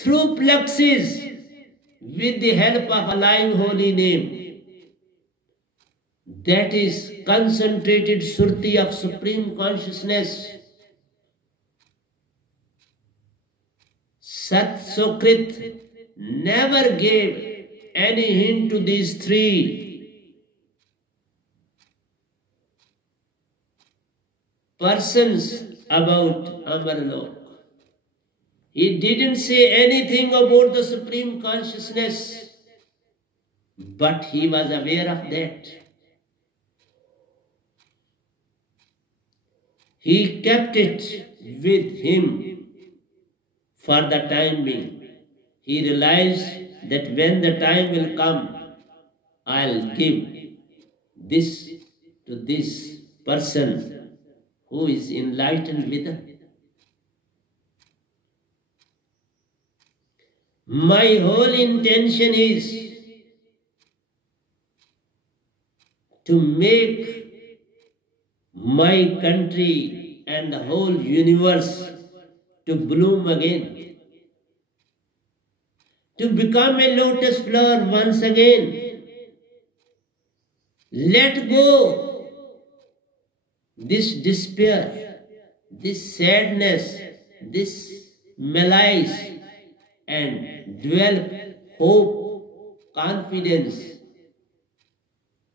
through plexus with the help of a live holy name. That is concentrated surti of supreme consciousness. Sat Sokrit never gave any hint to these three persons about Amarlok. He didn't say anything about the supreme consciousness, but he was aware of that. He kept it with him for the time being. He realized that when the time will come, I'll give this to this person who is enlightened with. My whole intention is to make my country and the whole universe to bloom again, to become a lotus flower once again. Let go this despair, this sadness, this malaise, and develop hope, confidence,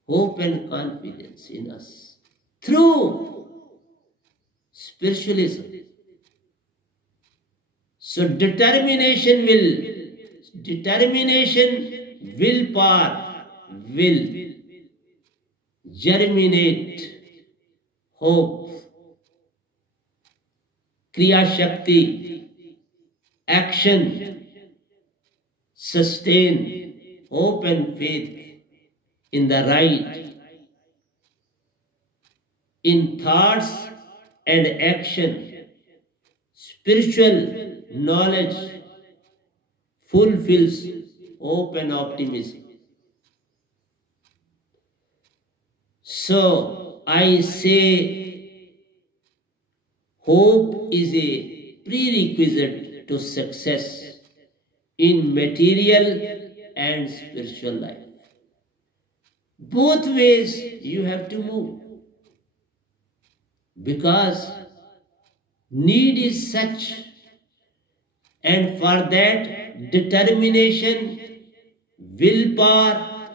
hope and confidence in us through spiritualism. So determination, willpower will germinate hope, Kriya Shakti, action, sustain hope and faith in the right, in thoughts and action. Spiritual knowledge fulfills hope and optimism. So I say hope is a prerequisite to success in material and spiritual life. Both ways you have to move, because need is such, and for that determination, willpower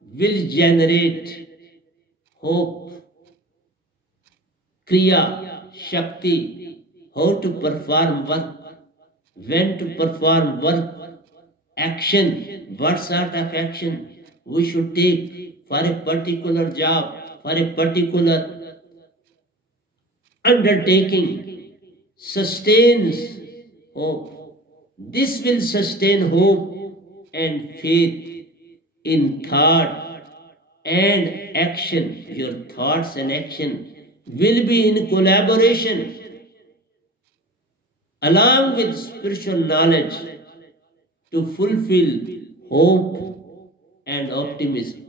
will generate hope, Kriya Shakti, how to perform work, when to perform work, action, what sort of action we should take for a particular job, for a particular undertaking, sustains hope. This will sustain hope and faith in thought and action. Your thoughts and action will be in collaboration along with spiritual knowledge to fulfill hope and optimism.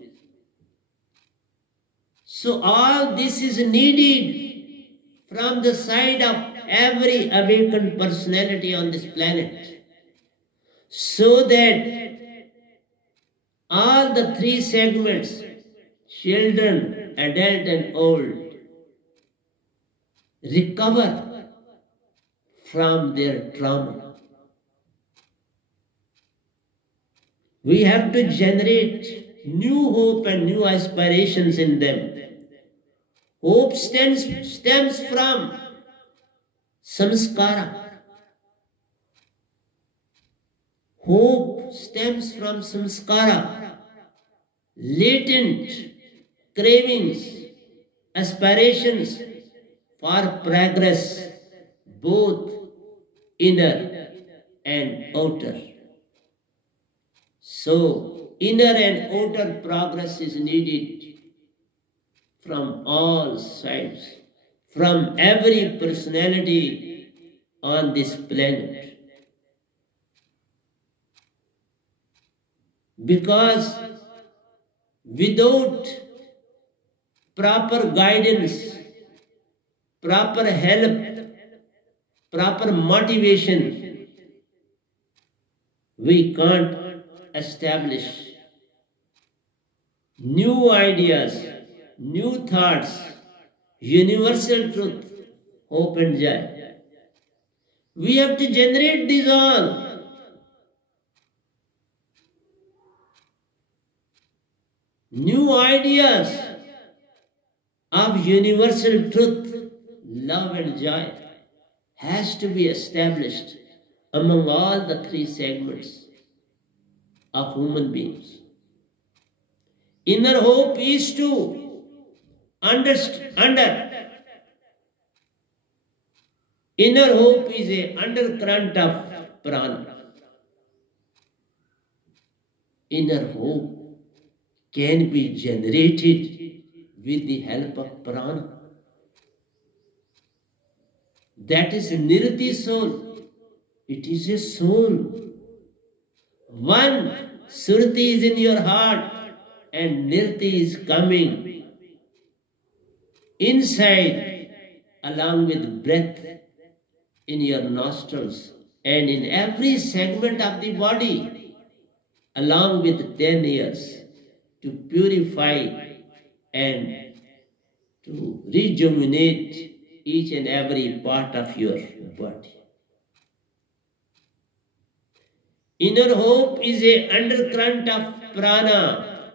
So all this is needed from the side of every awakened personality on this planet, so that all the three segments, children, adult and old, recover from their trauma. We have to generate new hope and new aspirations in them. Hope stems from samskara. Hope stems from samskara, latent cravings, aspirations for progress, both inner and outer. So, inner and outer progress is needed from all sides, from every personality on this planet. Because without proper guidance, proper help, proper motivation, we can't establish new ideas, new thoughts, universal truth, hope and joy. We have to generate these all. New ideas of universal truth, love and joy has to be established among all the three segments of human beings. Inner hope is to inner hope is a undercurrent of prana. Inner hope can be generated with the help of prana. That is Nirti soul. It is a soul. One Surti is in your heart and Nirti is coming inside along with breath in your nostrils and in every segment of the body along with 10 years to purify and to rejuvenate each and every part of your body. Inner hope is a undercurrent of prana,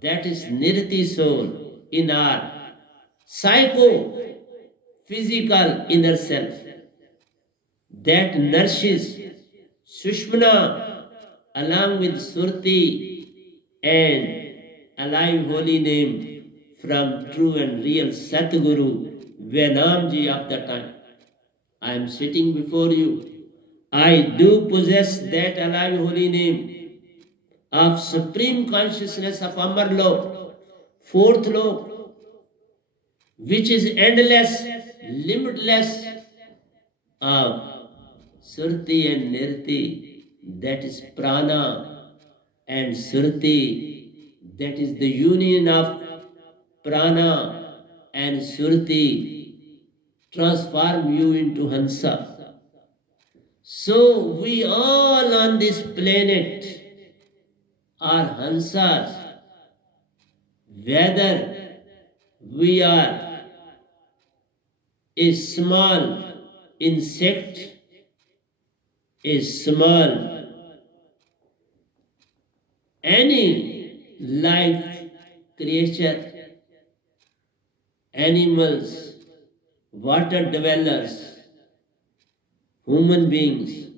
that is Nirti soul in our psycho-physical inner self that nourishes Sushmana along with Surti and alive holy name from true and real Satguru Venamji of the time. I am sitting before you. I do possess that alive holy name of supreme consciousness of Amar Lok, fourth Lok, which is endless, limitless of Surti and Nirti, that is Prana, and Surti, that is the union of Prana and Surti, transform you into Hansa. So we all on this planet are Hansas, whether we are a small insect, a small any life creature, animals, water dwellers, human beings,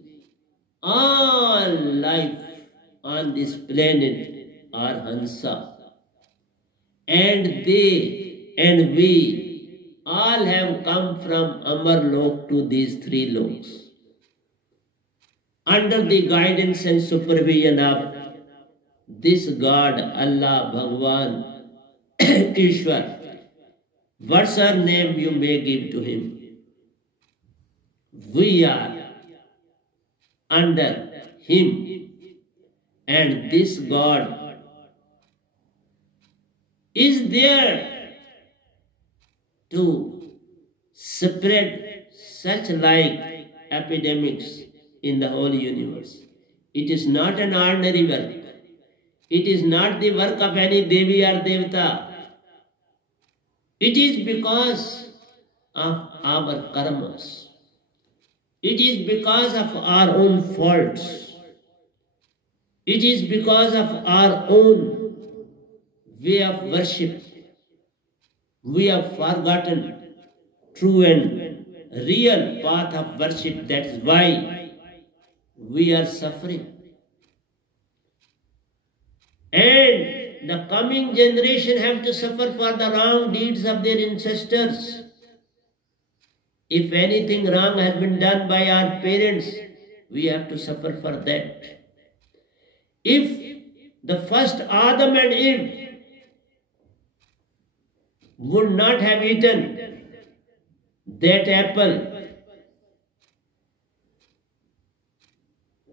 all life on this planet are Hansa. And they and we all have come from Amar Lok to these three loks under the guidance and supervision of this God, Allah, Bhagwan, Ishwar, whatsoever name you may give to him. We are under him, and this God is there to spread such like epidemics in the whole universe. It is not an ordinary work. It is not the work of any Devi or Devata. It is because of our karmas. It is because of our own faults. It is because of our own way of worship. We have forgotten true and real path of worship. That is why we are suffering. And the coming generation have to suffer for the wrong deeds of their ancestors. If anything wrong has been done by our parents, we have to suffer for that. If the first Adam and Eve would not have eaten that apple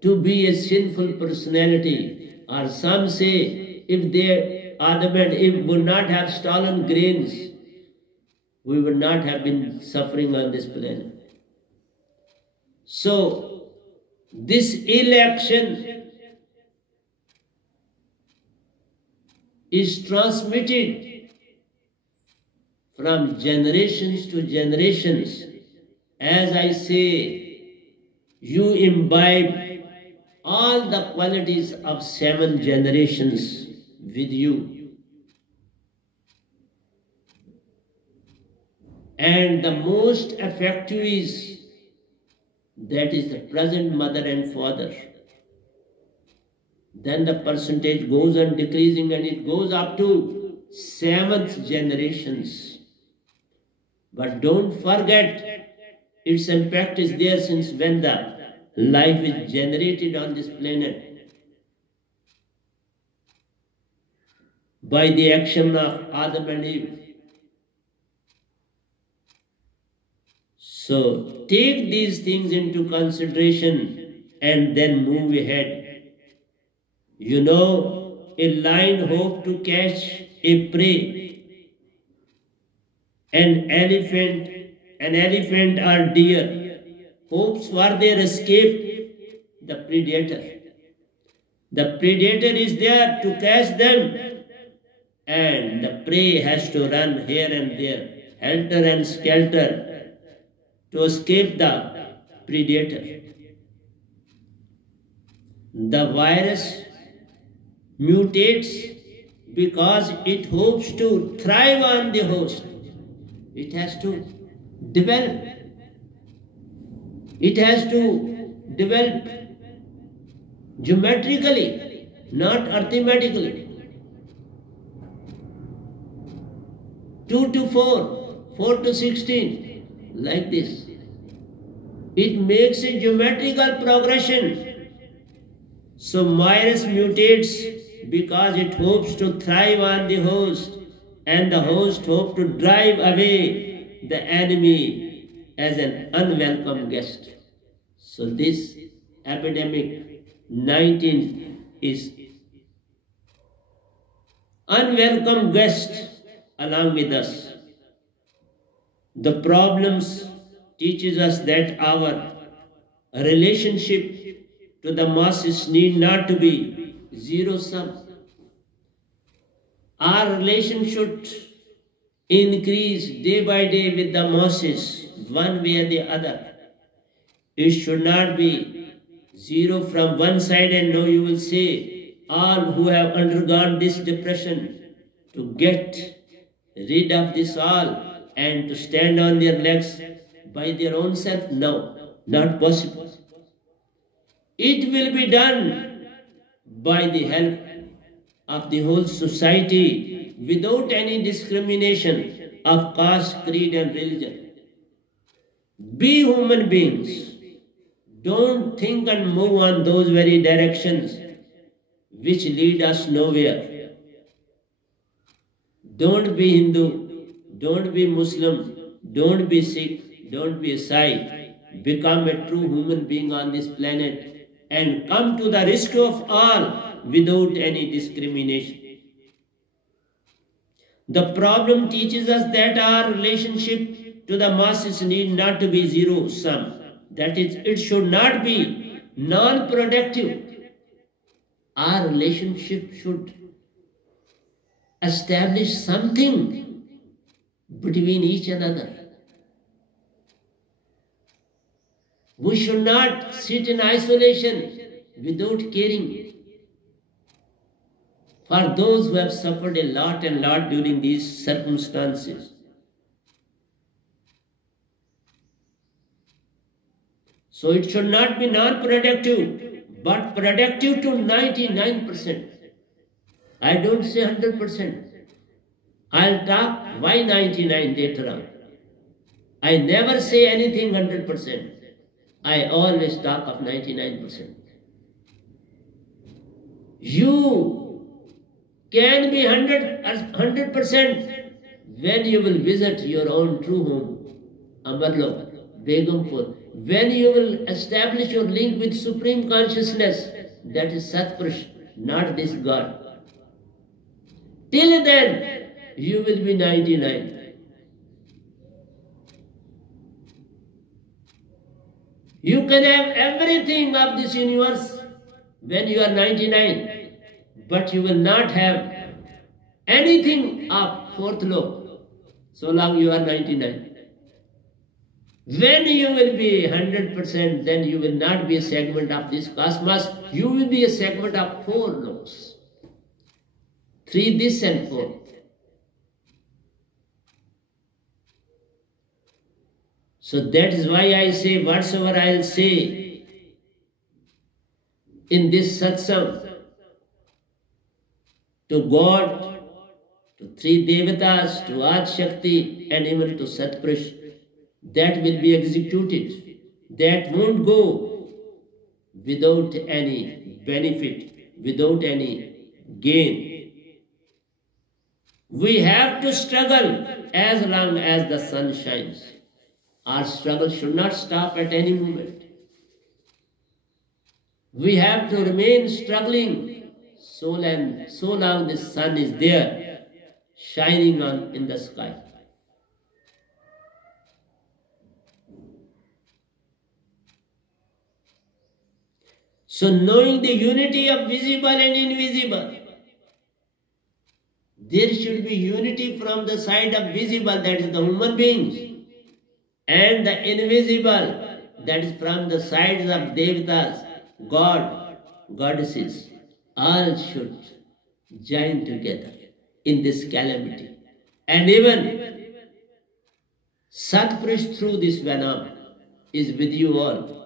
to be a sinful personality, or some say if they, Adam and Eve would not have stolen grains, we would not have been suffering on this planet. So, This ill action is transmitted from generations to generations. As I say, you imbibe all the qualities of 7 generations with you. And the most effective is, that is the present mother and father. Then the percentage goes on decreasing and it goes up to 7th generations. But don't forget, its impact is there since when the life is generated on this planet. By the action of Adam and Eve. So take these things into consideration and then move ahead. You know, a lion hoped to catch a prey. An elephant or deer hopes for their escape the predator. The predator is there to catch them, and the prey has to run here and there, helter and skelter, to escape the predator. The virus mutates because it hopes to thrive on the host. It has to develop. It has to develop geometrically, not arithmetically. 2 to 4, 4 to 16, like this. It makes a geometrical progression. So virus mutates because it hopes to thrive on the host, and the host hopes to drive away the enemy as an unwelcome guest. So this epidemic 19 is unwelcome guest along with us. The problems teaches us that our relationship to the masses need not to be zero-sum. Our relation should increase day by day with the masses, one way or the other. It should not be zero from one side, and now you will say all who have undergone this depression to get rid of this all and to stand on their legs by their own self. No, not possible. It will be done by the help of the whole society without any discrimination of caste, creed and religion. Be human beings. Don't think and move on those very directions which lead us nowhere. Don't be Hindu, don't be Muslim, don't be Sikh, don't be Isai. Become a true human being on this planet and come to the rescue of all without any discrimination. The problem teaches us that our relationship to the masses need not to be zero-sum. That is, it should not be non-productive. Our relationship should establish something between each another. We should not sit in isolation without caring for those who have suffered a lot during these circumstances. So it should not be non-productive, but productive to 99%. I don't say 100%. I'll talk why 99 later on. I never say anything 100%. I always talk of 99%. You can be 100% when you will visit your own true home, Amarlok, Begumpur. When you will establish your link with Supreme Consciousness, that is Satpurush, not this God. Till then, you will be 99. You can have everything of this universe when you are 99, but you will not have anything of fourth law so long you are 99. When you will be 100%, then you will not be a segment of this cosmos. You will be a segment of four laws. Three this and four. So that is why I say whatsoever I will say in this satsang to God, to three devatas, to Adi Shakti, and even to Satpurush, that will be executed. That won't go without any benefit, without any gain. We have to struggle as long as the sun shines. Our struggle should not stop at any moment. We have to remain struggling so long the sun is there, shining on in the sky. So knowing the unity of visible and invisible, there should be unity from the side of visible, that is the human beings, and the invisible, that is from the sides of devatas, God, goddesses. All should join together in this calamity. And even Satpurush through this Venom is with you all.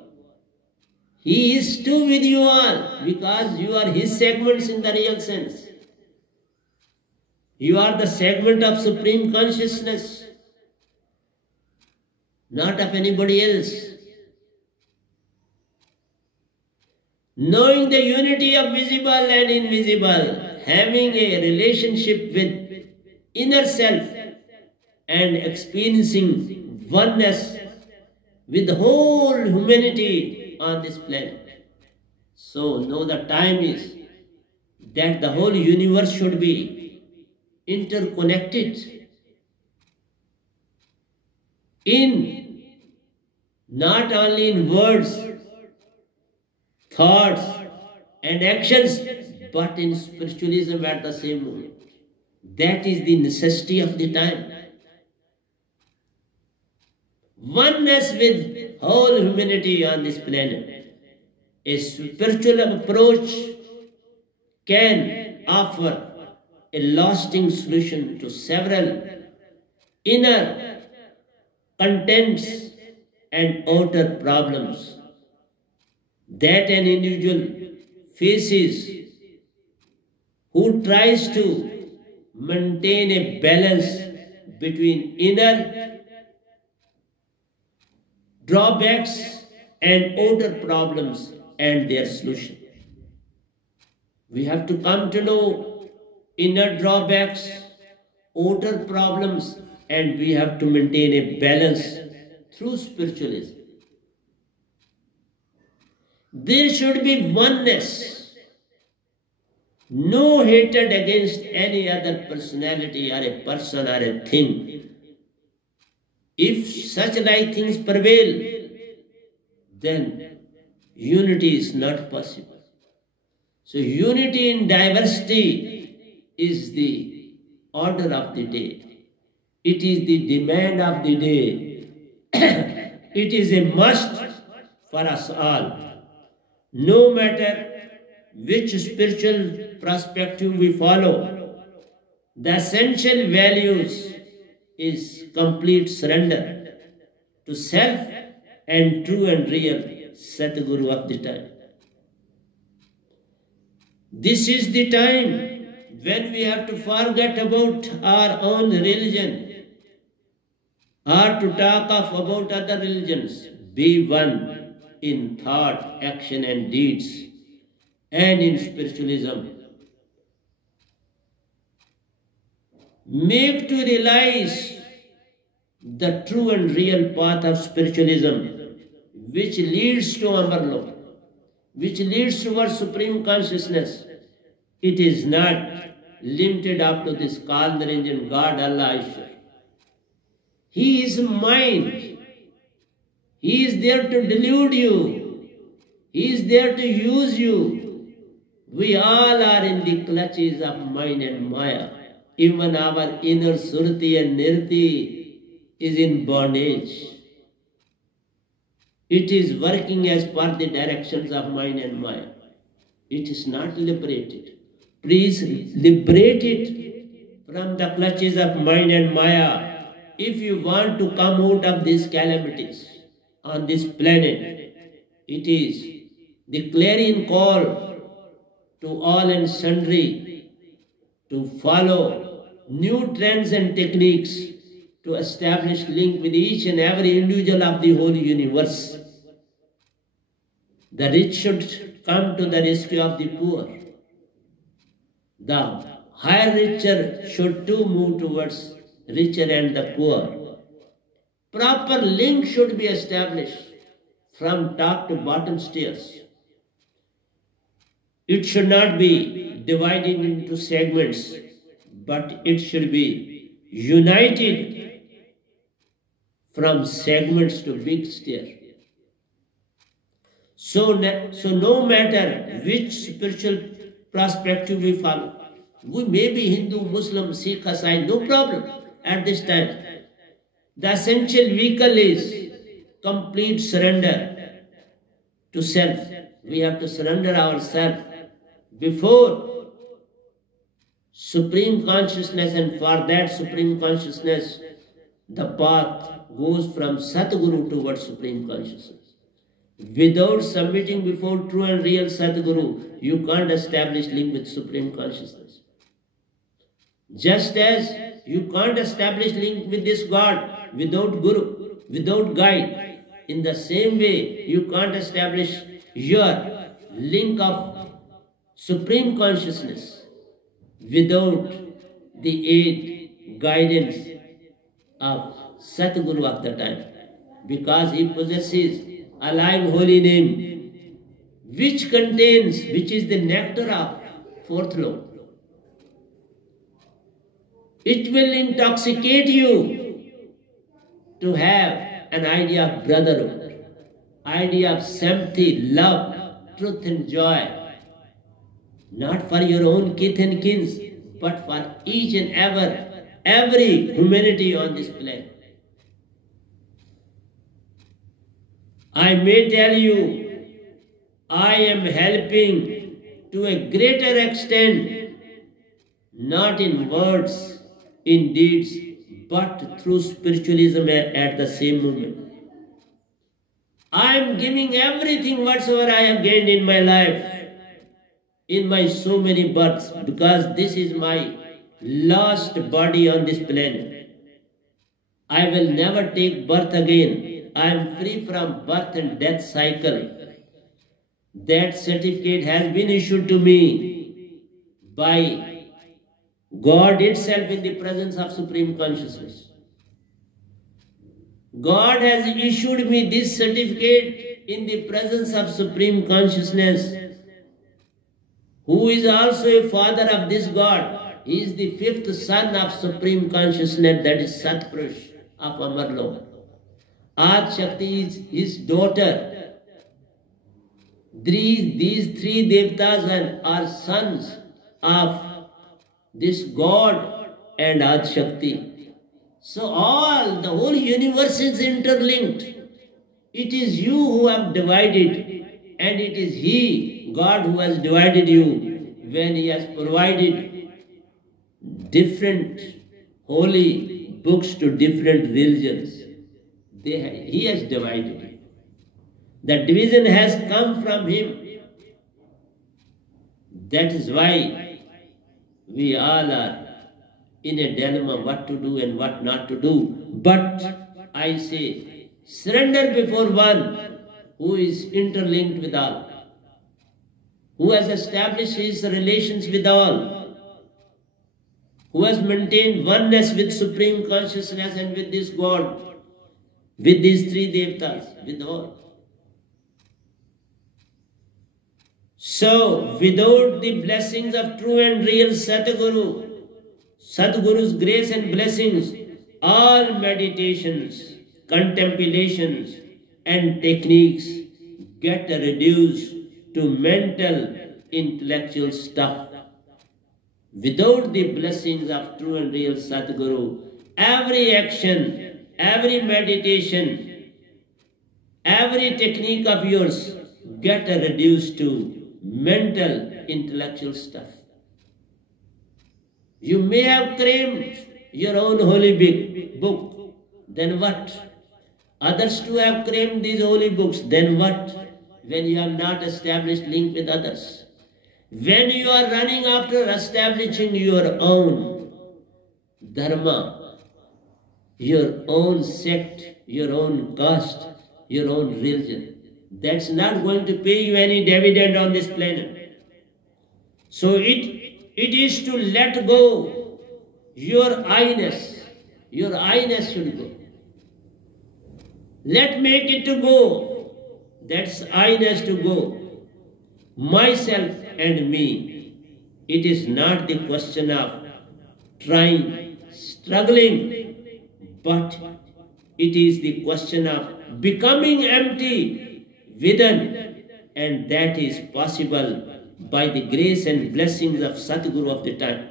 He is too with you all because you are his segments in the real sense. You are the segment of Supreme Consciousness, not of anybody else. Knowing the unity of visible and invisible, having a relationship with inner self and experiencing oneness with the whole humanity on this planet. So know the time is that the whole universe should be interconnected in not only in words, thoughts and actions, but in spiritualism at the same moment. That is the necessity of the time. Oneness with whole humanity on this planet. A spiritual approach can offer a lasting solution to several inner contents and outer problems that an individual faces who tries to maintain a balance between inner drawbacks and outer problems and their solution. We have to come to know inner drawbacks, outer problems, and we have to maintain a balance through spiritualism. There should be oneness, no hatred against any other personality or a person or a thing. If such like things prevail, then unity is not possible. So unity in diversity is the order of the day. It is the demand of the day. It is a must for us all. No matter which spiritual perspective we follow, the essential values is complete surrender to self and true and real Satguru of the time. This is the time when we have to forget about our own religion or to talk about other religions. Be one in thought, action and deeds, and in spiritualism. Make to realize the true and real path of spiritualism, which leads to Amarlok, which leads towards Supreme Consciousness. It is not limited up to this Kal Niranjan God, Allah, Ishwar. He is mind. He is there to delude you. He is there to use you. We all are in the clutches of mind and Maya. Even our inner Surti and Nirti is in bondage. It is working as per the directions of mind and Maya. It is not liberated. Please liberate it from the clutches of mind and Maya if you want to come out of these calamities on this planet. It is the clarion call to all and sundry to follow new trends and techniques to establish link with each and every individual of the whole universe. The rich should come to the rescue of the poor. The higher richer should too move towards richer and the poor. Proper link should be established from top to bottom stairs. It should not be divided into segments, but it should be united from segments to big stair. So no matter which spiritual perspective we follow, we may be Hindu, Muslim, Sikh, Asai, no problem at this time. The essential vehicle is complete surrender to self. We have to surrender ourselves before Supreme Consciousness, and for that Supreme Consciousness, the path goes from Satguru towards Supreme Consciousness. Without submitting before true and real Satguru, you can't establish link with Supreme Consciousness. Just as you can't establish link with this God without Guru, without guide, in the same way you can't establish your link of Supreme Consciousness without the aid, guidance of Satguru of the time, because he possesses a live holy name which is the nectar of fourth law. It will intoxicate you to have an idea of brotherhood, idea of sympathy, love, truth and joy, not for your own kith and kins, but for each and every humanity on this planet. I may tell you, I am helping to a greater extent, not in words, in deeds, but through spiritualism at the same moment. I am giving everything whatsoever I have gained in my life, in my so many births, because this is my last body on this planet. I will never take birth again. I am free from birth and death cycle. That certificate has been issued to me by God itself in the presence of Supreme Consciousness. God has issued me this certificate in the presence of Supreme Consciousness, who is also a father of this God. He is the fifth son of Supreme Consciousness, that is Satpurush of Amarlok. Adi Shakti is his daughter. These three Devtas are sons of this God and Adi Shakti. So the whole universe is interlinked. It is you who have divided, and it is He, God, who has divided you when He has provided different holy books to different religions. He has divided it. The division has come from Him. That is why we all are in a dilemma what to do and what not to do. But I say, surrender before one who is interlinked with all, who has established his relations with all, who has maintained oneness with Supreme Consciousness and with this God, with these three Devtas, with all. So, without the blessings of true and real Sadguru's grace and blessings, all meditations, contemplations, and techniques get reduced to mental, intellectual stuff. Without the blessings of true and real Sadguru, every action, every meditation, every technique of yours get reduced to mental, intellectual stuff. You may have claimed your own holy book, then what? Others too have claimed these holy books, then what? When you have not established link with others. When you are running after establishing your own dharma, your own sect, your own caste, your own religion, that's not going to pay you any dividend on this planet. So it is to let go your I-ness. Your I-ness should go. Let make it to go. That's I-ness to go. Myself and me. It is not the question of trying, struggling, but it is the question of becoming empty within, and that is possible by the grace and blessings of Sadguru of the time.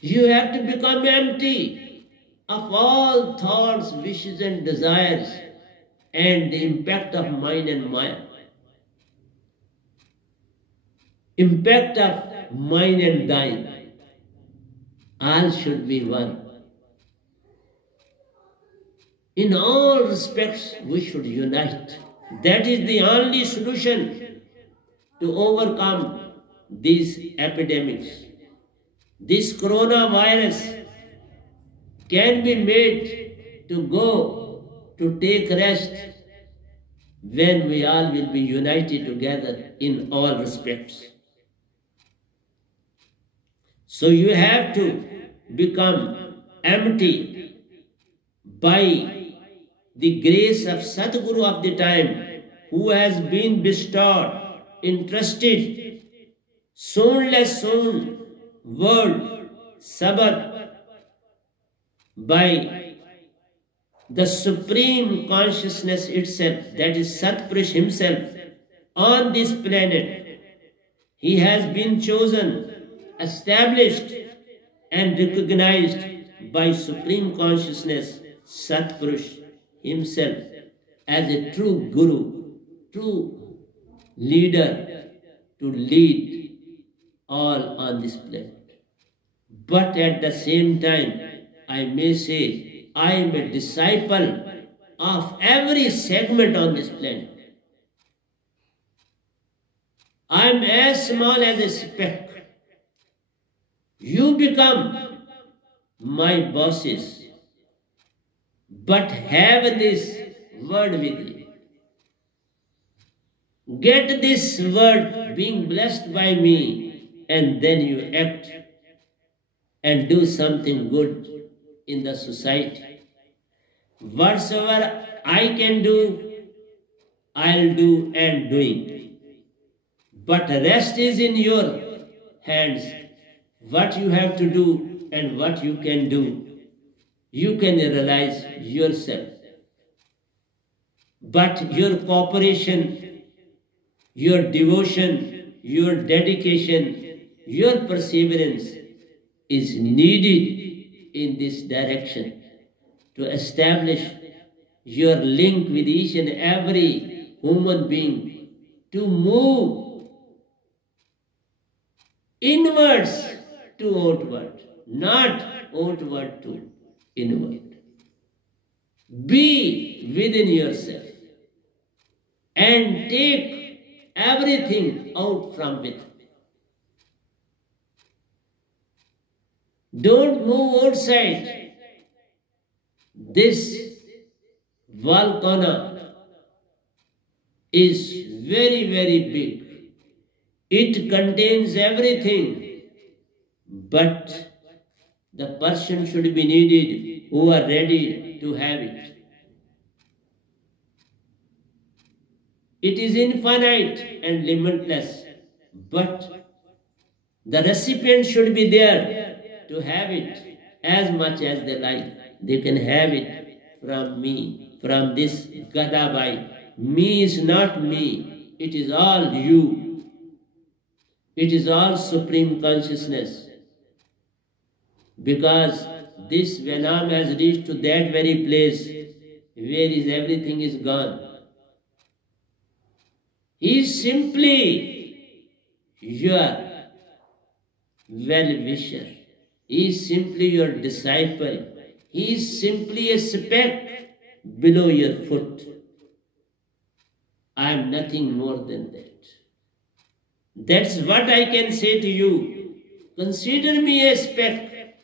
You have to become empty of all thoughts, wishes and desires and the impact of mind and maya. Impact of mine and thine. All should be one. In all respects, we should unite. That is the only solution to overcome these epidemics. This coronavirus can be made to go to take rest when we all will be united together in all respects. So you have to become empty by the grace of Sadguru of the time, who has been bestowed, entrusted, soundless sound, word, Sabbath, by the Supreme Consciousness itself, that is Satpurush himself, on this planet. He has been chosen, established and recognized by Supreme Consciousness, Satpurush himself, as a true Guru, true leader to lead all on this planet. But at the same time, I may say, I am a disciple of every segment on this planet. I am as small as a speck. You become my bosses, but have this word with you. Get this word being blessed by me, and then you act and do something good in the society. Whatsoever I can do, I'll do and doing. But rest is in your hands. What you have to do and what you can do, you can realize yourself. But your cooperation, your devotion, your dedication, your perseverance is needed in this direction to establish your link with each and every human being, to move inwards to outward, not outward to inward. Be within yourself and take everything out from within. Don't move outside. This volcano is very, very big. It contains everything. But the person should be needed who are ready to have it. It is infinite and limitless, but the recipient should be there to have it as much as they like. They can have it from me. from this Gadabai. Me is not me, it is all you. It is all Supreme Consciousness. Because this Venam has reached to that very place where is everything is gone. He is simply your well-wisher. He is simply your disciple. He is simply a speck below your foot. I am nothing more than that. That's what I can say to you. Consider me a speck,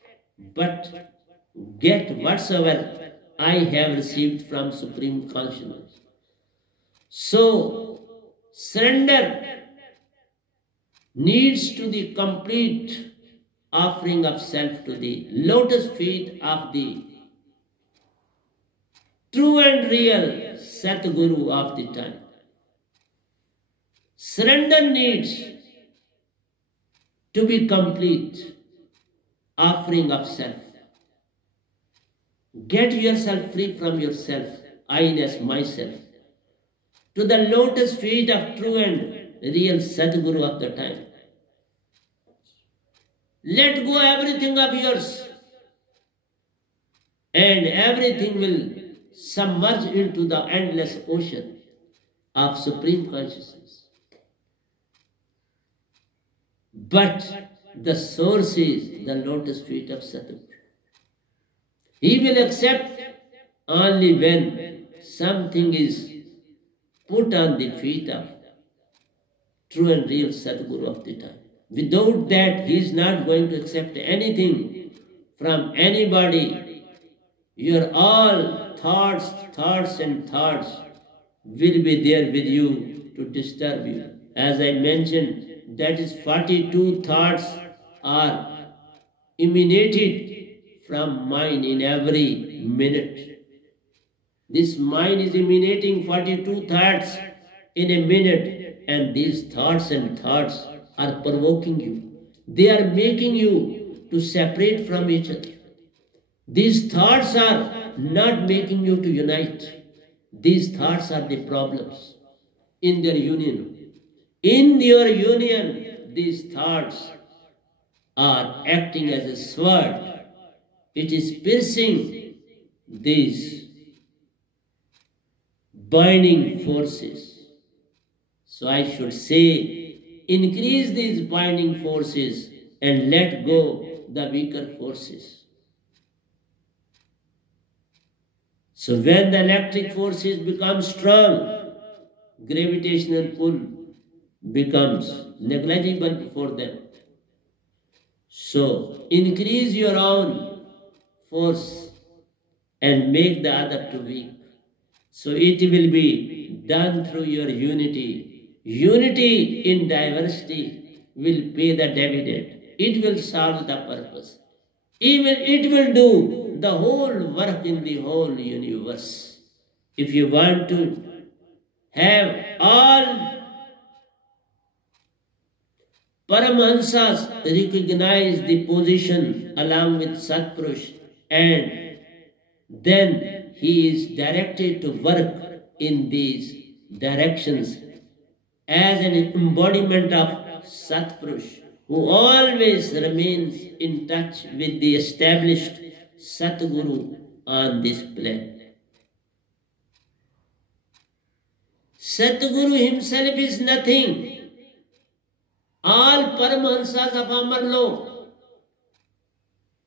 but get whatsoever I have received from Supreme Consciousness. So, surrender needs to the complete offering of self to the lotus feet of the true and real Satguru of the time. Surrender needs to be complete offering of self. Get yourself free from yourself, I-ness, myself, to the lotus feet of true and real Satguru of the time. Let go everything of yours, and everything will submerge into the endless ocean of Supreme Consciousness. But the source is the lotus feet of Satguru. He will accept only when something is put on the feet of true and real Sadguru of the time. Without that, he is not going to accept anything from anybody. Your all thoughts and thoughts will be there with you to disturb you. As I mentioned, that is 42 thoughts are emanated from mind in every minute. This mind is emanating 42 thoughts in a minute, and these thoughts are provoking you. They are making you to separate from each other. These thoughts are not making you to unite. These thoughts are the problems in their union. In your union, these thoughts are acting as a sword. It is piercing these binding forces. So I should say, increase these binding forces and let go the weaker forces. So when the electric forces become strong, gravitational pull becomes negligible before them. So increase your own force and make the other to weak. So it will be done through your unity. Unity in diversity will pay the dividend. It will solve the purpose. It will do the whole work in the whole universe. If you want to have all Paramahansas recognize the position along with Satpurush, and then he is directed to work in these directions as an embodiment of Satpurush, who always remains in touch with the established Satguru on this plane. Satguru himself is nothing. All Paramahansas of Amarlok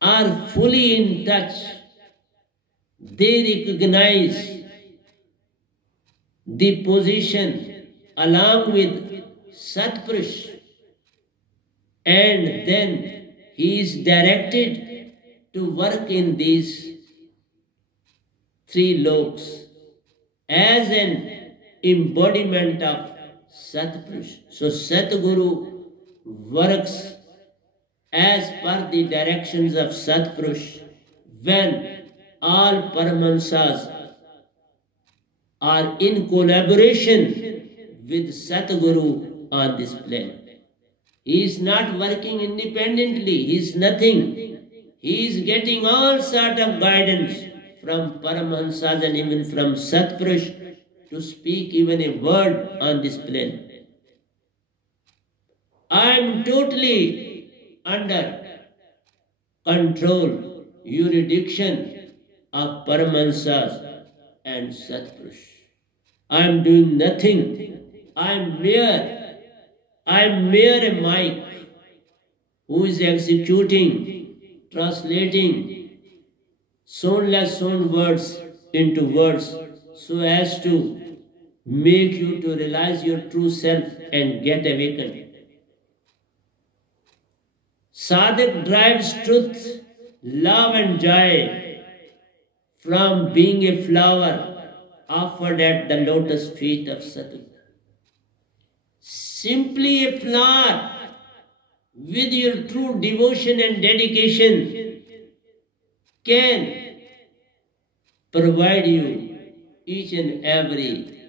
are fully in touch. They recognize the position along with Satpurush, and then he is directed to work in these three loks as an embodiment of Satpurush. So Satguru works as per the directions of Satpurush when all Paramahansas are in collaboration with Satguru on this plane. He is not working independently. He is nothing. He is getting all sort of guidance from Paramahansas and even from Satpurush to speak even a word on this plane. I am totally under control, jurisdiction of Paramahansas and Satpurush. I am doing nothing. I am mere a mic who is executing, translating soundless sound words into words so as to make you to realize your true self and get awakened. Sadhak drives truth, love and joy from being a flower offered at the lotus feet of Sadhguru. Simply a flower with your true devotion and dedication can provide you each and every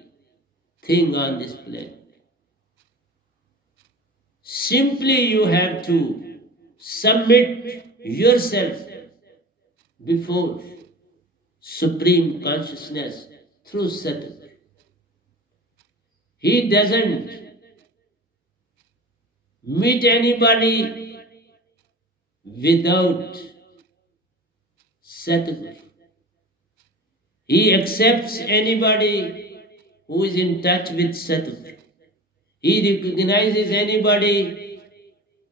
thing on this planet. Simply you have to submit yourself before Supreme Consciousness through Satguru. He doesn't meet anybody without Satguru. He accepts anybody who is in touch with Satguru. He recognizes anybody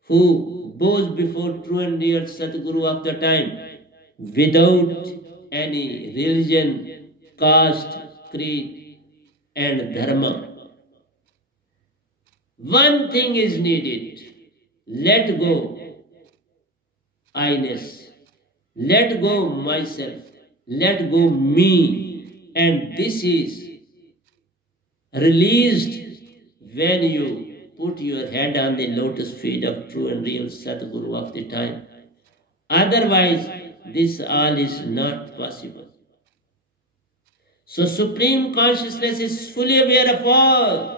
who bows before true and real Satguru of the time without any religion, caste, creed and dharma. One thing is needed. Let go I-ness. Let go myself. Let go me. And this is released when you put your head on the lotus feet of true and real Satguru of the time. Otherwise, this all is not possible. So Supreme Consciousness is fully aware of all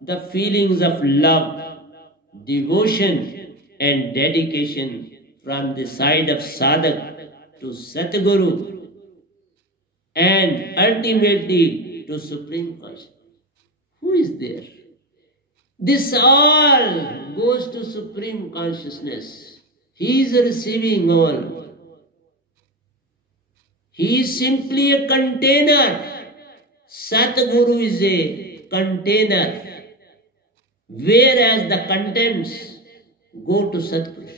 the feelings of love, devotion and dedication from the side of sadhak to Satguru and ultimately to Supreme Consciousness. Who is there? This all goes to Supreme Consciousness. He is receiving all. He is simply a container. Satguru is a container, whereas the contents go to Satguru.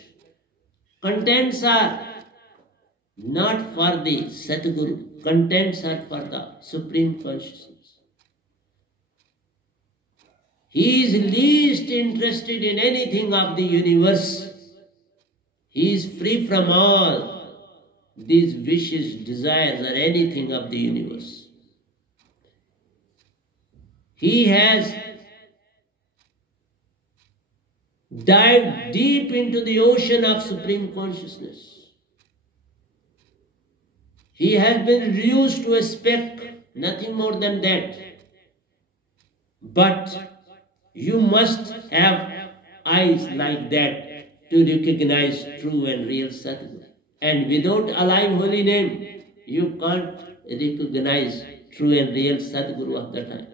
Contents are not for the Satguru. Contents are for the Supreme Consciousness. He is least interested in anything of the universe. He is free from all these wishes, desires, or anything of the universe. He has dived deep into the ocean of Supreme Consciousness. He has been reduced to a speck, nothing more than that. But you must have eyes like that to recognize true and real Satguru. And without alive holy name, you can't recognize true and real Satguru of the time.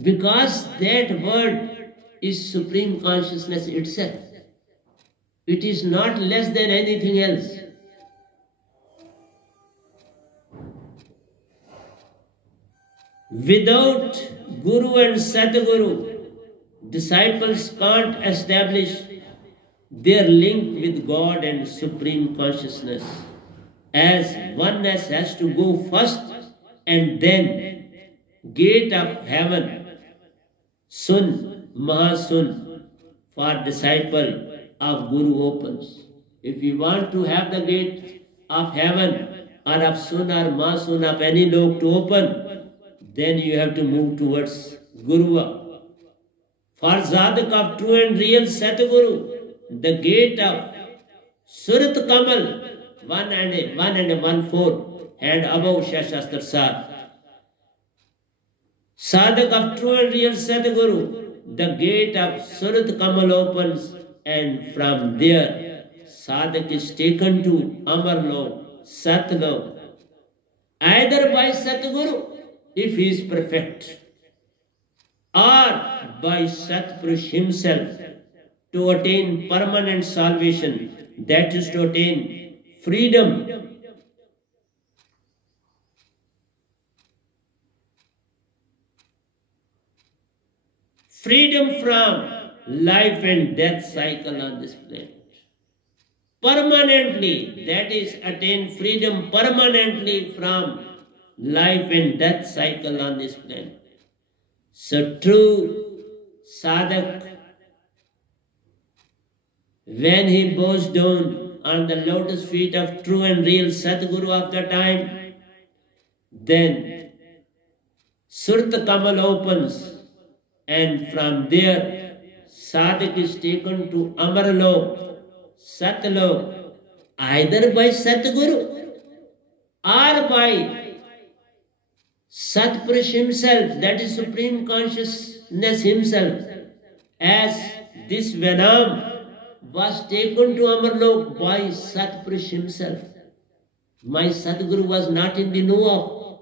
Because that word is Supreme Consciousness itself. It is not less than anything else. Without Guru and Satguru, disciples can't establish their link with God and Supreme Consciousness, as oneness has to go first and then gate of heaven, Sun, Mahasun, for disciple of Guru opens. If you want to have the gate of heaven or of Sun or Mahasun of any lok to open, then you have to move towards Guru. For Sadhak of true and real Satguru, the gate of Surat Kamal, 1 and 1/4, and above Shastra Sar. Sadhak of true and real Satguru, the gate of Surat Kamal opens, and from there Sadhak is taken to Amar Lok, Satlok, either by Satguru, if he is perfect, or by Satpurush himself to attain permanent salvation, that is to attain freedom. Freedom from life and death cycle on this planet. Permanently, that is, attain freedom permanently from life and death cycle on this planet. So true sadhak, when he bows down on the lotus feet of true and real Sadguru of the time, then Surta Kamal opens, and from there sadhak is taken to Amarlok, Satlok, either by Satguru or by Satpurush himself, that is Supreme Consciousness himself, as this Venam was taken to Amarlok by Satpurush himself. My Sadguru was not in the know of.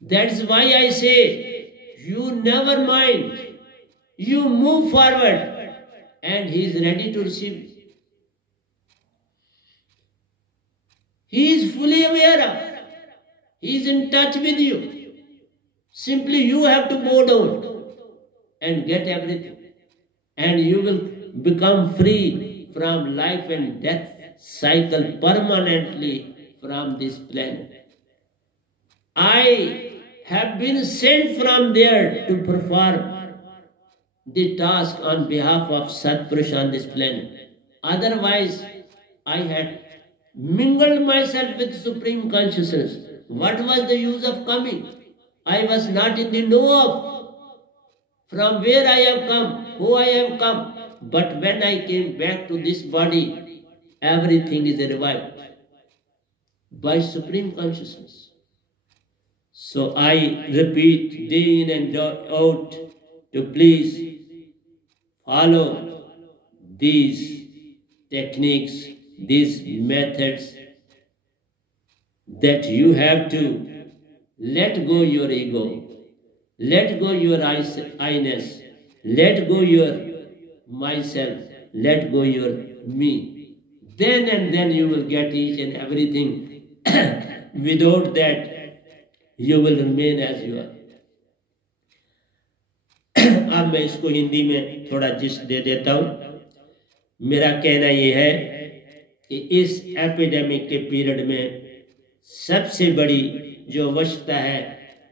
That's why I say, you never mind. You move forward and he is ready to receive. He is fully aware of. He is in touch with you. Simply you have to bow down and get everything. And you will become free from life and death cycle permanently from this planet. I have been sent from there to perform the task on behalf of Satpurush on this planet. Otherwise, I had mingled myself with Supreme Consciousness. What was the use of coming? I was not in the know of from where I have come, who I have come. But when I came back to this body, everything is revived by Supreme Consciousness. So I repeat day in and out to please follow these techniques, these methods, that you have to let go your ego, let go your I-ness, let go your myself, let go your me. Then and then you will get each and everything. Without that, you will remain as you are. अब मैं इसको हिंदी में थोड़ा gist दे देता हूँ. मेरा कहना ये है कि इस एपिडेमिक के पीरियड में सबसे बड़ी जो अवस्था है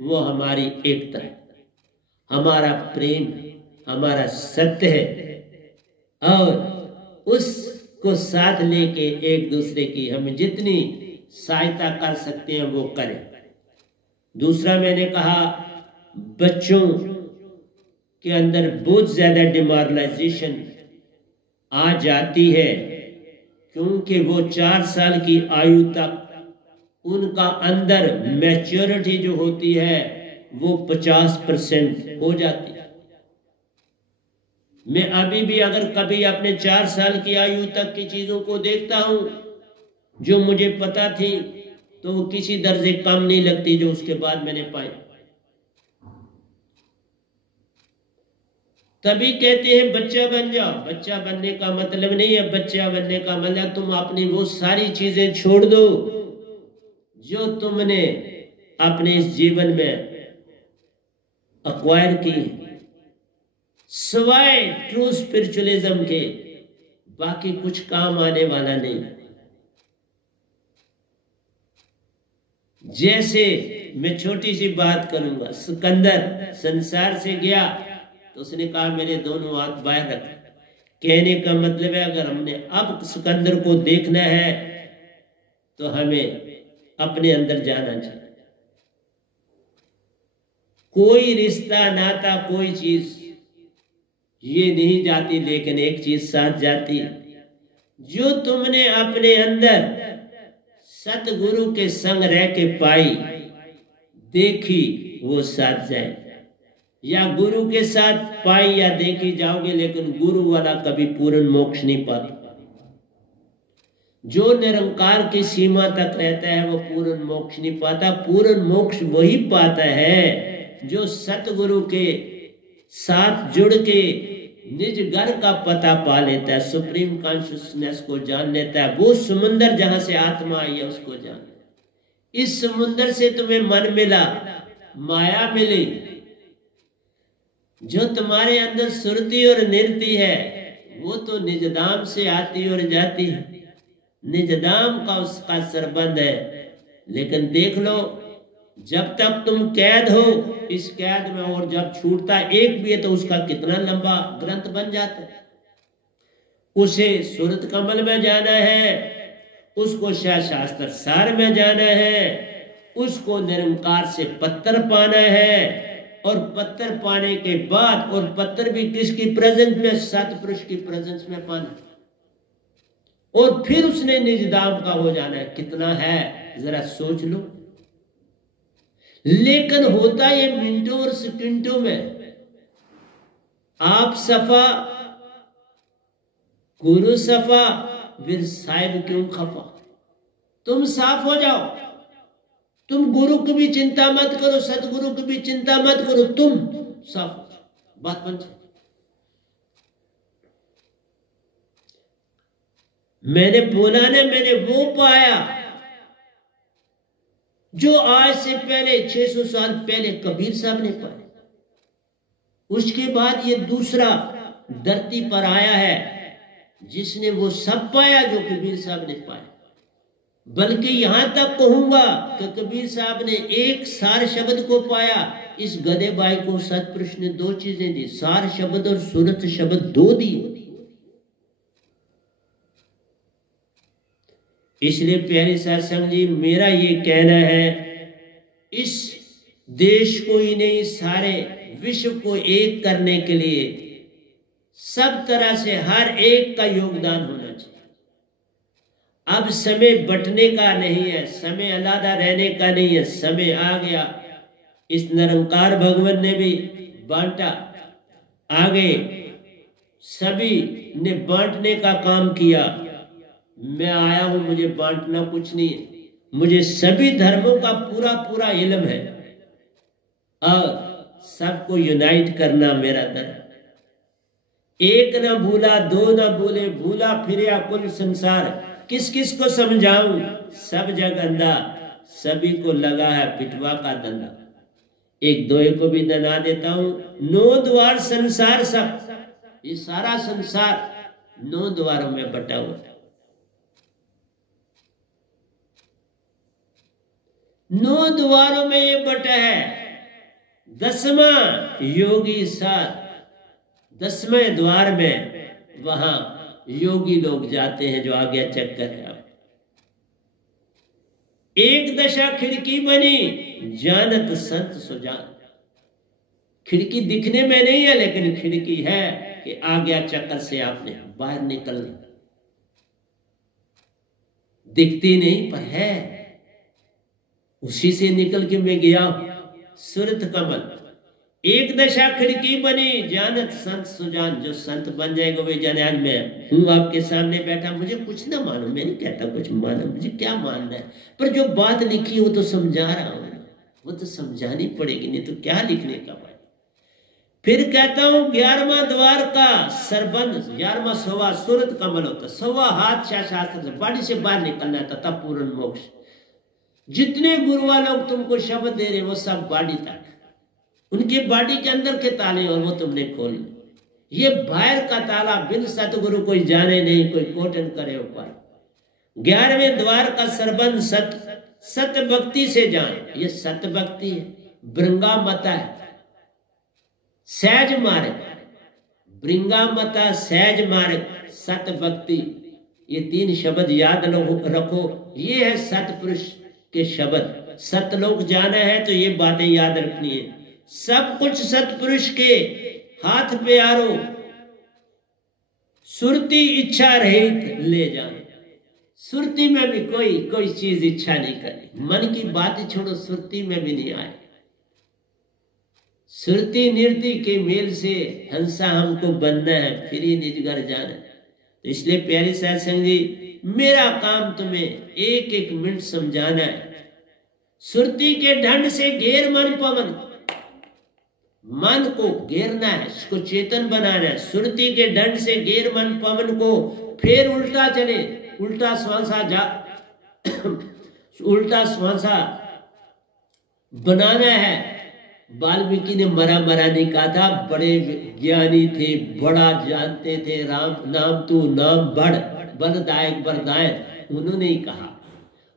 वो हमारी एकता है, हमारा प्रेम, हमारा सत्य है, और उसको साथ लेके एक दूसरे की हम जितनी सहायता कर सकते हैं वो करें. दूसरा मैंने कहा, बच्चों के अंदर बहुत ज्यादा डिमोरलाइजेशन आ जाती है क्योंकि वो 4 साल की आयु तक उनका अंदर मैच्योरिटी जो होती है वो 50% हो जाती है. मैं अभी भी अगर कभी अपने 4 साल की आयु तक की चीजों को देखता हूं जो मुझे पता थी, तो वो किसी दर्जे कम नहीं लगती जो उसके बाद मैंने पाई. तभी कहते हैं बच्चा बन जाओ. बच्चा बनने का मतलब नहीं है, बच्चा बनने का मतलब तुम अपनी वो सारी चीजें छोड़ दो जो तुमने अपने इस जीवन में अक्वायर की, सिवाय ट्रू स्पिरिचुअलिज्म के बाकी कुछ काम आने वाला नहीं. जैसे मैं छोटी सी बात करूंगा, सिकंदर संसार से गया तो उसने कहा मेरे दोनों हाथ बाहर रख. कहने का मतलब है अगर हमने अब सिकंदर को देखना है तो हमें अपने अंदर जाना चाहिए. कोई रिश्ता नाता कोई चीज ये नहीं जाती, लेकिन एक चीज साथ जाती, जो तुमने अपने अंदर सतगुरु के संग रह के पाई, देखी, वो साथ जाए. या गुरु के साथ पाई या देखी जाओगे, लेकिन गुरु वाला कभी पूर्ण मोक्ष नहीं पाता. जो निरंकार की सीमा तक रहता है वो पूर्ण मोक्ष नहीं पाता। पूर्ण मोक्ष वही पाता है जो सतगुरु के साथ जुड़ के निज घर का पता पा लेता है, सुप्रीम कॉन्शियसनेस को जान लेता है। वो समुंदर जहां से आत्मा आई है उसको जान लेता है। इस समुंदर से तुम्हें मन मिला, माया मिली, जो तुम्हारे अंदर सुरती और निरति है वो तो निजधाम से आती और जाती है, निजधाम का उसका संबंध है। लेकिन देख लो, जब तक तुम कैद हो इस कैद में, और जब छूटता एक भी है तो उसका कितना लंबा ग्रंथ बन जाता है। उसे सुरत कमल में जाना है, उसको शास्त्र सार में जाना है, उसको निरंकार से पत्थर पाना है, और पत्थर पाने के बाद, और पत्थर भी किसकी प्रेजेंस में, सतपुरुष की प्रेजेंस में पाना, और फिर उसने निजधाम का हो जाना है। कितना है जरा सोच लो। लेकिन होता ये मिनटों और सेकंडों में। आप सफा, गुरु सफा, फिर साहिब क्यों खफा। तुम साफ हो जाओ, तुम गुरु की भी चिंता मत करो, सतगुरु की भी चिंता मत करो, तुम साफ हो जाओ, बात बन जाए। मैंने बोला ना, मैंने वो पाया जो आज से पहले 600 साल पहले कबीर साहब ने पाया। उसके बाद ये दूसरा धरती पर आया है जिसने वो सब पाया जो कबीर साहब ने पाया। बल्कि यहां तक कहूंगा कि कबीर साहब ने एक सार शब्द को पाया। इस गधे भाई को सतपुरुष ने दो चीजें दी, सार शब्द और सूरत शब्द दो दी। इसलिए प्यारे सत्संग जी, मेरा ये कहना है, इस देश को ही नहीं सारे विश्व को एक करने के लिए सब तरह से हर एक का योगदान होना चाहिए। अब समय बंटने का नहीं है, समय अलग रहने का नहीं है, समय आ गया। इस निरंकार भगवान ने भी बांटा, आगे सभी ने बांटने का काम किया। मैं आया हूं, मुझे बांटना कुछ नहीं है, मुझे सभी धर्मों का पूरा पूरा इल्म है और सबको यूनाइट करना मेरा धर्म। एक न भूला, दो न भूले, भूला फिर कुल संसार। किस किस को समझाऊं, सब जग अंधा, सभी को लगा है पिटवा का धंधा। एक दोहे को भी दना देता हूं, 9 द्वार संसार सब, ये सारा संसार 9 द्वारों में बटा हुआ है। 9 द्वारों में ये बटा है। 10वां योगी साथ, 10वें द्वार में वहां योगी लोग जाते हैं जो आज्ञा चक्कर है। एक दशा खिड़की बनी, जानत संत सुजान। खिड़की दिखने में नहीं है, लेकिन खिड़की है कि आज्ञा चक्कर से आपने बाहर निकलना। दिखती नहीं पर है, उसी से निकल के मैं गया। सुरत कमल, एक दशा खिड़की बनी, जानत संत सुजान। जो संत बन जाएगा वे जाने। आज मैं हूं आपके सामने बैठा, मुझे कुछ ना मालूम, मैं नहीं कहता कुछ मानो, मुझे क्या मानना है, पर जो बात लिखी वो तो समझा रहा हूं, वो तो समझानी पड़ेगी, नहीं तो क्या लिखने का भाई। फिर कहता हूं 11वां द्वार का सरबंध, 11वां सवा सूरत कमल होता, सवा हाथ शास्त्र से बाड़ी से बाहर निकलना था, तब पूर्ण मोक्ष। जितने गुरुआ लोग तुमको शब्द दे रहे वो सब बाड़ी तक, उनकी बाड़ी के अंदर के ताले और वो तुमने खोल। ये बाहर का ताला बिन सतगुरु कोई जाने नहीं, कोई कोटन करे उपाय। 11वें द्वार का सरबंध सत भक्ति से जान। ये सत भक्ति है, भृंगा मता है, सहज मार्ग। भृंगा मता, सहज मार्ग, सत भक्ति, ये 3 शब्द याद रखो। ये है सतपुरुष के शब्द। सतलोक जाना है तो ये बातें याद रखनी है। सब कुछ सतपुरुष के हाथ पे आरो, सुरती इच्छा रहित ले जाना। सुरती में भी कोई चीज इच्छा नहीं करनी, मन की बात ही छोड़ो, सुरती में भी नहीं आए। सुरती निरति के मेल से हंसा हमको बनना है, फिर ही निज घर जाना है। तो इसलिए प्यारी सत्संग जी, मेरा काम तुम्हें एक एक मिनट समझाना है। सुरती के ढंड से घेर मन पवन, मन को घेरना है, इसको चेतन बनाना है। सुरती के दंड से घेर मन पवन को, फिर उल्टा चले, उल्टा श्वासा जा उल्टा श्वासा बनाना है। वाल्मीकि ने मरा मरा नहीं कहा था, बड़े ज्ञानी थे, बड़ा जानते थे, राम नाम तू नाम बढ़ बलदायक बरदायक, उन्होंने ही कहा।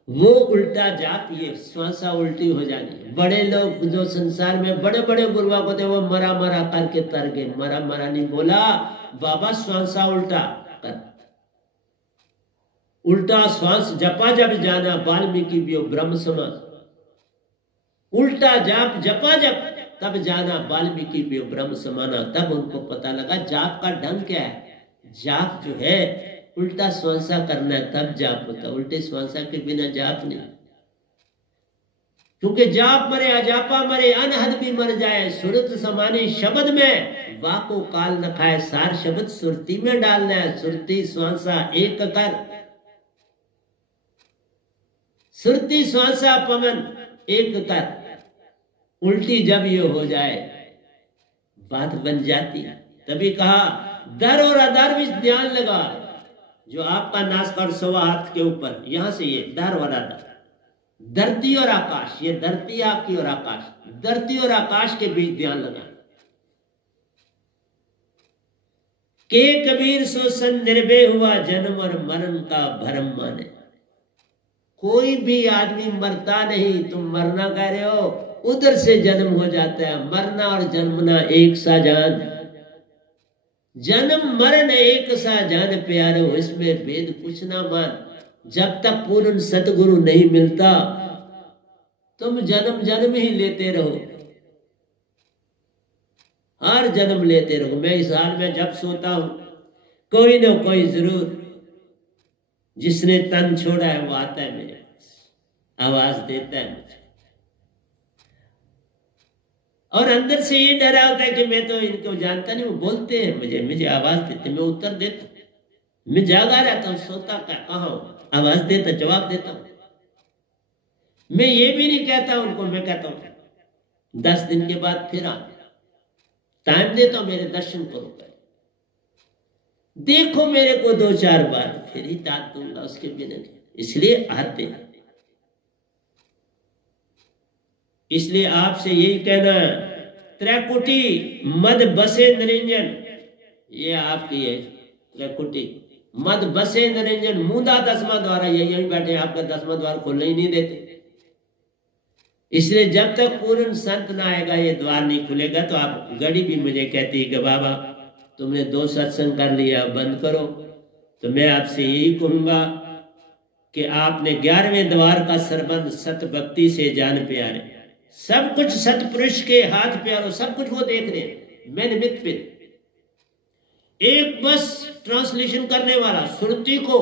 वो उल्टा जाप, ये श्वासा उल्टी हो जानी। बड़े लोग जो संसार में बड़े बड़े गुरुआ को थे, वो मरा मरा करके तर गए। मरा मरा नहीं बोला बाबा, श्वासा उल्टा कर, उल्टा श्वास जपा जब जाना। वाल्मीकि भी ब्रह्म समाज, उल्टा जाप जपा जब तब जाना। वाल्मीकि भी ब्रह्म समाना। तब उनको पता लगा जाप का ढंग क्या है। जाप जो है उल्टा श्वासा करना है, तब जाप होता। उल्टे श्वासा के बिना जाप नहीं, क्योंकि जाप मरे अजापा मरे, अनहद भी मर जाए। सुरत समाने शब्द में, वाको काल न खाए। सार शब्द सुरती में डालना है। सुरती श्वासा एक कर, सुरती श्वासा पवन एक कर। उल्टी जब ये हो जाए बात बन जाती। तभी कहा दर और अदर भी ध्यान लगा। जो आपका नासकर सवा हाथ के ऊपर, यहां से ये दर और अदर, धरती और आकाश, ये धरती आपकी और आकाश, धरती और आकाश के बीच ध्यान लगा। के कबीर सो सन निर्भय हुआ, जन्म और मरण का भरम माने। कोई भी आदमी मरता नहीं, तुम मरना कह रहे हो, उधर से जन्म हो जाता है। मरना और जन्मना एक सा जान, जन्म मरण एक सा जान प्यारो, इसमें भेद कुछ ना मान। जब तक पूर्ण सतगुरु नहीं मिलता, तुम जन्म जन्म ही लेते रहो, हर जन्म लेते रहो। मैं इस हाल में जब सोता हूं, कोई ना कोई जरूर जिसने तन छोड़ा है वो आता है, मेरे आवाज देता है मुझे, और अंदर से ये डरा होता है कि मैं तो इनको जानता नहीं। वो बोलते हैं मुझे आवाज देते, मैं उत्तर देता, मैं जागा रहता हूँ, सोता कहाँ हूं, आवाज देता, जवाब देता हूं। मैं ये भी नहीं कहता उनको, मैं कहता हूं 10 दिन के बाद फिर आ, टाइम देता हूं, मेरे दर्शन करो, देखो मेरे को 2-4 बार, फिर ही दाद दूंगा, उसके बिना नहीं। इसलिए आते हैं। इसलिए आपसे यही कहना, त्रैकुटी मद बसे निरंजन, ये आपकी है त्रैकुटी मद बसे निरंजन। मुंदा 10वां द्वार, यही बैठे, आपका 10वां द्वार खोलने ही नहीं देते। इसलिए जब तक पूर्ण संत ना आएगा ये द्वार नहीं खुलेगा। तो आप गड़ी भी मुझे कहती है कि बाबा तुमने 2 सत्संग कर लिया, बंद करो। तो मैं आपसे यही कहूंगा कि आपने 11वें द्वार का संबंध सत भक्ति से जान प्यारे। सब कुछ सतपुरुष के हाथ प्यारो, सब कुछ वो देख रहे हैं। मैं निमित्त पे एक बस ट्रांसलेशन करने वाला, श्रुति को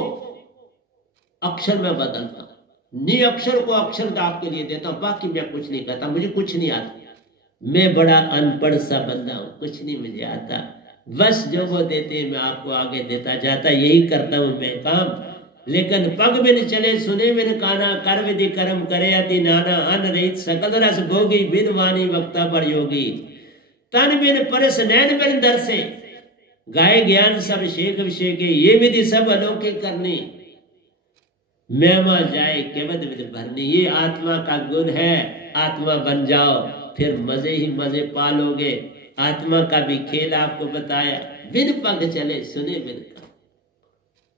अक्षर में बदलता, नि अक्षर को अक्षर का आपके लिए देता हूं। बाकी मैं कुछ नहीं करता, मुझे कुछ नहीं आता। मैं बड़ा अनपढ़ सा बंदा हूं, कुछ नहीं मुझे आता। बस जो वो देते हैं मैं आपको आगे देता जाता, यही करता हूं मैं काम। लेकिन पग बिन चले सुने बिन काना, कर विधि कर्म करे अति नाना। अन रहित सकल रस भोगी, विद वाणी वक्ता पर योगी। तन बिन परस नैन बिन दर्शे, गाय ज्ञान सब शेख विषेके। ये विधि सब अलौकिक करनी, महिमा जाए केवद विध भरनी। ये आत्मा का गुण है। आत्मा बन जाओ, फिर मजे ही मजे पालोगे। आत्मा का भी खेल आपको बताया, बिन पग चले सुने बिन।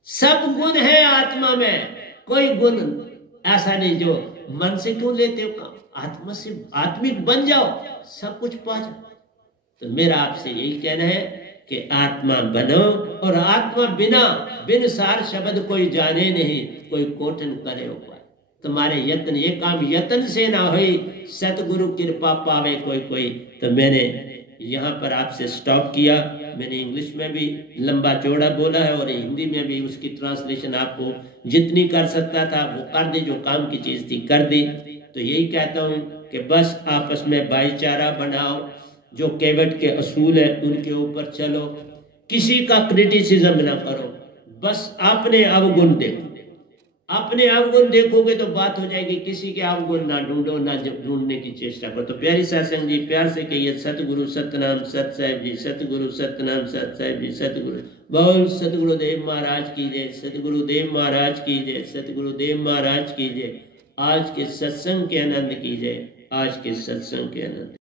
सब गुण है आत्मा में, कोई गुण ऐसा नहीं जो मन से क्यों लेते हो काम। आत्मा से आत्मिक बन जाओ, सब कुछ पा जाओ। तो मेरा आपसे यही कहना है कि आत्मा बनो, और आत्मा बिना बिन सार शब्द कोई जाने नहीं, कोई कोटन करे उपाय। तुम्हारे यत्न, ये काम यत्न से ना हुई, सतगुरु कृपा पावे कोई। तो मैंने यहाँ पर आपसे स्टॉप किया। मैंने इंग्लिश में भी लंबा चौड़ा बोला है, और हिंदी में भी उसकी ट्रांसलेशन आपको जितनी कर सकता था वो कर दी, जो काम की चीज थी कर दी। तो यही कहता हूँ कि बस आपस में भाईचारा बनाओ, जो केवट के असूल है उनके ऊपर चलो, किसी का क्रिटिसिज्म ना करो, बस आपने अवगुण देखो। अपने अवगुण देखोगे तो बात हो जाएगी, किसी के अवगुण ना ढूंढो, ना ढूंढने की चेष्टा करो। तो प्यारी सत्संग जी प्यार से कहिए सतगुरु सतनाम सत साहिब जी, सतगुरु सतनाम सत साहिब जी, सतगुरु बोल सतगुरुदेव महाराज की जय, सतगुरुदेव महाराज की जय, सतगुरुदेव महाराज की जय। आज के सत्संग के आनंद की जय, आज के सत्संग के आनंद।